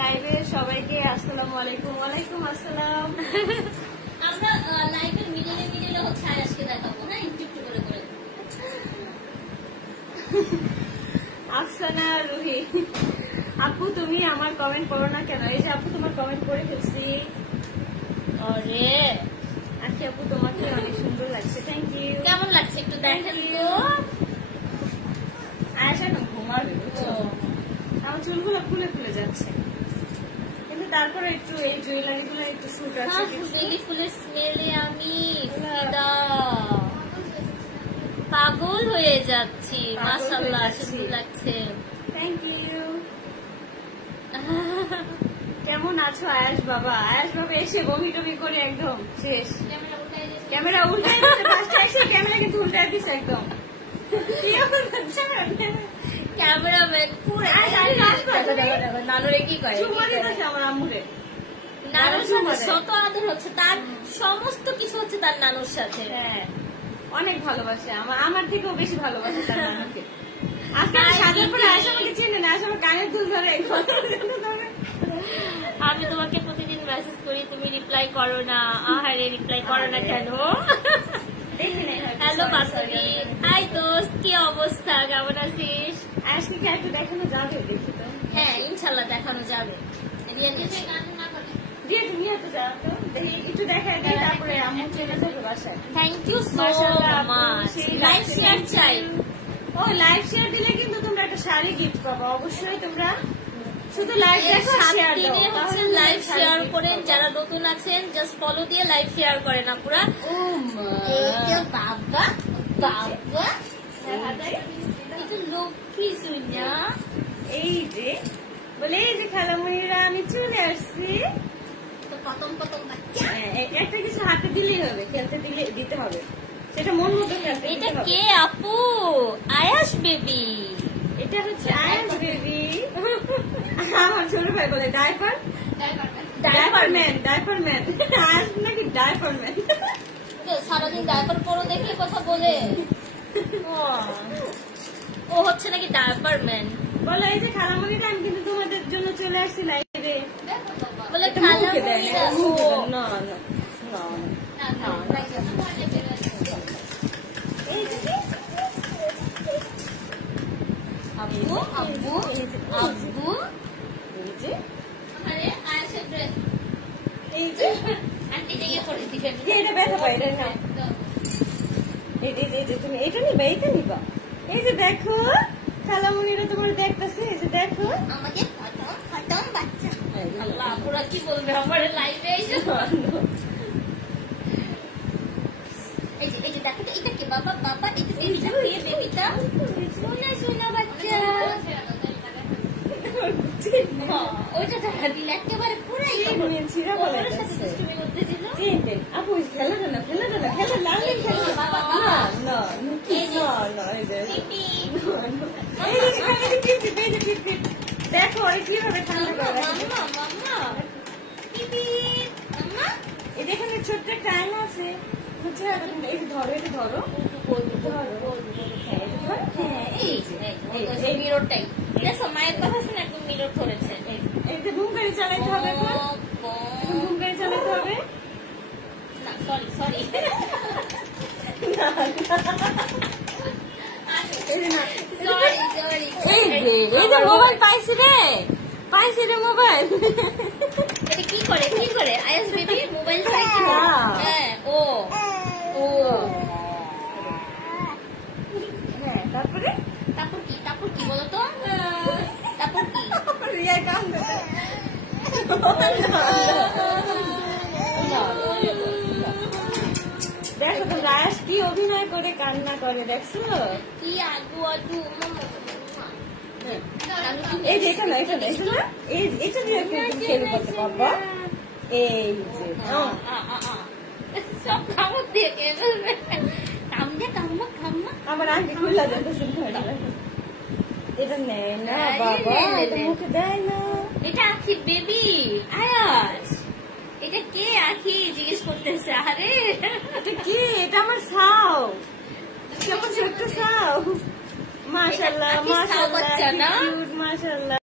লাইভে সবাইকে আসসালামু আলাইকুম। ওয়ালাইকুম আসসালাম। আমরা লাইভের মিডিলে হচ্ছে আয়াসকে দেখাবো, হ্যাঁ, একটু করে করে। আফসানা রুহি আপু, তুমি আমার কমেন্ট পড়ো না কেন? এই যে আপু তোমার কমেন্ট পড়ে ফেলছি। আরে আচ্ছা আপু, তোমাকে অনেক সুন্দর লাগছে। Thank you. কেমন লাগছে একটু দেখেন তো। আয়াসা না ঘুমাবে, বুঝছো? আমার চুলগুলো ফুলে ফুলে যাচ্ছে, কিন্তু তারপরে একটু এই জুয়েলারি গুলো একটু শুট আছে। বেলি ফুলের স্মেলে আমি পাগল হয়ে যাচ্ছি। মাশাআল্লাহ, সুন্দর লাগছে। Thank you. কেমন আছো আয়াস বাবা? আয়াস বাবা এসে বমি টমি করে একদম শেষ। ক্যামেরা উল্টাই দিচ্ছে, ফার্স্টে এসে ক্যামেরা কিন্তু উল্টাই দিচ্ছে একদম। ক্যামেরাম্যান পুরো নানুরে কি করে? আমার আম্মুরে নানুর সাথে শত আদর হচ্ছে, তার সমস্ত কিছু হচ্ছে তার নানুর সাথে। হ্যাঁ, অনেক ভালোবাসে, আমার থেকেও বেশি ভালোবাসে তার নানুকে। আজকে সাজার পরে আয়সা আমাকে চেনে না, আয়সা আমার কানের দুল ধরে। আমি তোমাকে প্রতিদিন মেসেজ করি, তুমি রিপ্লাই করো না। আহারে, রিপ্লাই করো না কেন? হ্যালো বাসুরি, হাই দোস্ত, কি অবস্থা, কেমন আছিস? আজকে কি একটু দেখানো যাবে? দেখি তো। হ্যাঁ, ইনশাল্লাহ দেখানো যাবে। একটু দেখায় দিই, তারপরে আম্মু চলে যাবে বাসায়। Thank you so much. Like share চাই। ও, লাইভ শেয়ার দিলে কিন্তু তোমরা একটা শাড়ি গিফট পাবো। অবশ্যই তোমরা শুধু লাইভ দেখো, শেয়ার দাও। হচ্ছে লাইভ শেয়ার করেন, যারা নতুন আছেন জাস্ট ফলো দিয়ে লাইভ শেয়ার করেন আপুরা। ও মা, বাবা বাবা, এটা লক্ষ্মী সুনিয়া। এই যে বলে, এই যে খালামণিরা আমি চলে আসছি। তো প্রথম বাচ্চা একটা কিছু হাতে দিলেই হবে, খেলতে দিতে হবে, সেটা মন মতো খেলতে। এটা কে আপু? আয়াস বেবি। এটা হচ্ছে আয়াস বেবি। আমার ছোট ভাই বলে ডাইপার ম্যান। আয়াস নাকি ডাইপার ম্যান। সারাদিন ডায়পার পরো দেখে কথা বলে। ও হচ্ছে নাকি ডায়পার ম্যান। বলো, এই যে খালামণিরা আমি কিন্তু তোমাদের জন্য চলে আসছি লাইভে। বলে খালামণিরা। না, আব্বু আব্বু আব্বু, এই যে আয়াসের ড্রেস, এই যে আন্টি দিয়ে করে দিবেন। এটা ব্যথা পাই না। এই যে তুমি এটা নিবা, এটা নিবা। এই যে দেখো খালামণিরা তোমার দেখতেছে, এই যে দেখো আমাদের খতম বাচ্চা। আল্লাহ, পুরা কি বলবে আমার লাইভে এসে। এই যে দেখো তো, এটা কি বাবা? এই যে বেবিটা, বেবিটা সোনা বাচ্চা। ওইটা দিল একেবারে পুরাই ছিঁড়া বলে তুমি করতে ছিল। আপু খেলা না দেখো কিভাবে ঠান্ডা করে এখানে ছোট্ট একটা আয়না আছে, বুঝছো? এই ধরো, এটা ধরো, এই মিররটাই দেখো, মায়ের কথা শুনে একদম মিরর ধরেছে। এই যে ঘুম গাড়ি চালাইতে হবে, ঘুম গাড়ি চালাইতে হবে। না, সরি মোবাইল পাইছি রে মোবাইল। এটা কি করে আয়াস বেবি? মোবাইল চাইছে। হ্যাঁ, ও হ্যাঁ, তারপরে তারপর কি বলো তো? তারপর কি? রিয়া কান্দে। দেখো তো রায়াস কি অভিনয় করে কান্না করে, দেখছো? কি আগু এই যে এটা না, এটা দিয়ে খেলে করতে পারবা। এই যে সব কামড় দিয়ে খেয়ে ফেলবে। কাম্মা আমার আগে খুললা যেতেছে। এটা নেয় না বাবা, এটা মুখে দেয় না। এটা আখি বেবি আয়াস। এটা কে আখি জিজ্ঞেস করতেছে? আরে এটা কি? এটা আমার সাও, কেমন ছোট্ট সাও। মাশাআল্লাহ, বাচ্চা না? মাশাআল্লাহ।